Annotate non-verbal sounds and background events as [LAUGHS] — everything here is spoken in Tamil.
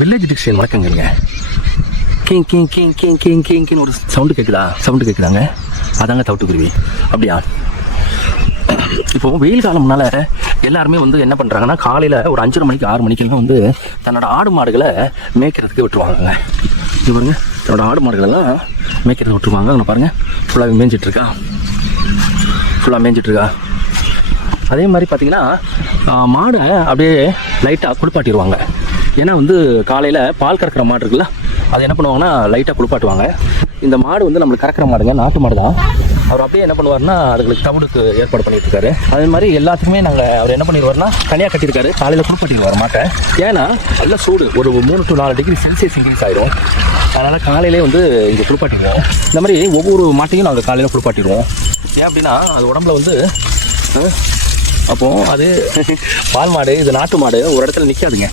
வில்லேஜ் டிக்ஷன் வணக்கங்க கிங் கிங் கிங் கிங் கிங் கிங் கிங் ஒரு சவுண்டு கேட்குதா சவுண்டு கேட்குதாங்க அதாங்க தவிட்டுக்குருவி. அப்படியா? இப்போ வெயில் காலம்னால எல்லாருமே வந்து என்ன பண்ணுறாங்கன்னா காலையில் ஒரு அஞ்சரை மணிக்கு ஆறு மணிக்கெல்லாம் வந்து தன்னோட ஆடு மாடுகளை மேய்க்கிறதுக்கு விட்டுருவாங்க இது பாருங்க தன்னோட ஆடு மாடுகளெல்லாம் மேய்க்கிறதுக்கு விட்டுருவாங்க. அங்கே பாருங்கள் ஃபுல்லாக மேய்ஞ்சிட்ருக்கா? ஃபுல்லாக மேய்ஞ்சிட்ருக்கா? அதே மாதிரி பார்த்தீங்கன்னா மாடை அப்படியே லைட்டாக குளிப்பாட்டிடுவாங்க ஏன்னா வந்து காலையில் பால் கறக்கிற மாடு இருக்குல்ல அது என்ன பண்ணுவாங்கன்னா லைட்டாக குளிப்பாட்டுவாங்க. இந்த மாடு வந்து நம்மளுக்கு கறக்கிற மாடுங்க நாட்டு மாடு தான் அவர் அப்படியே என்ன பண்ணுவார்னா அதுங்களுக்கு தவிடுக்கு ஏற்பாடு பண்ணிட்டு இருக்காரு அதே மாதிரி எல்லாத்துக்குமே நாங்கள் அவர் என்ன பண்ணிடுவார்னா தனியாக கட்டியிருக்காரு. காலையில் குளிப்பாட்டிடுவார் மாட்டை. ஏன்னா நல்ல சூடு. ஒரு மூணு டு நாலு டிகிரி செல்சியஸ் இன்க்ரீஸ் ஆயிரும். அதனால் காலையிலே வந்து இங்கே குளிப்பாட்டிடுவோம். இந்த மாதிரி ஒவ்வொரு மாட்டையும் நாங்கள் காலையில் குளிப்பாட்டிடுவோம். ஏன் அப்படின்னா அது உடம்புல வந்து அஹ், அப்போ அது [LAUGHS] பால் மாடு இது நாட்டு மாடு ஒரு இடத்துல நிற்காதுங்க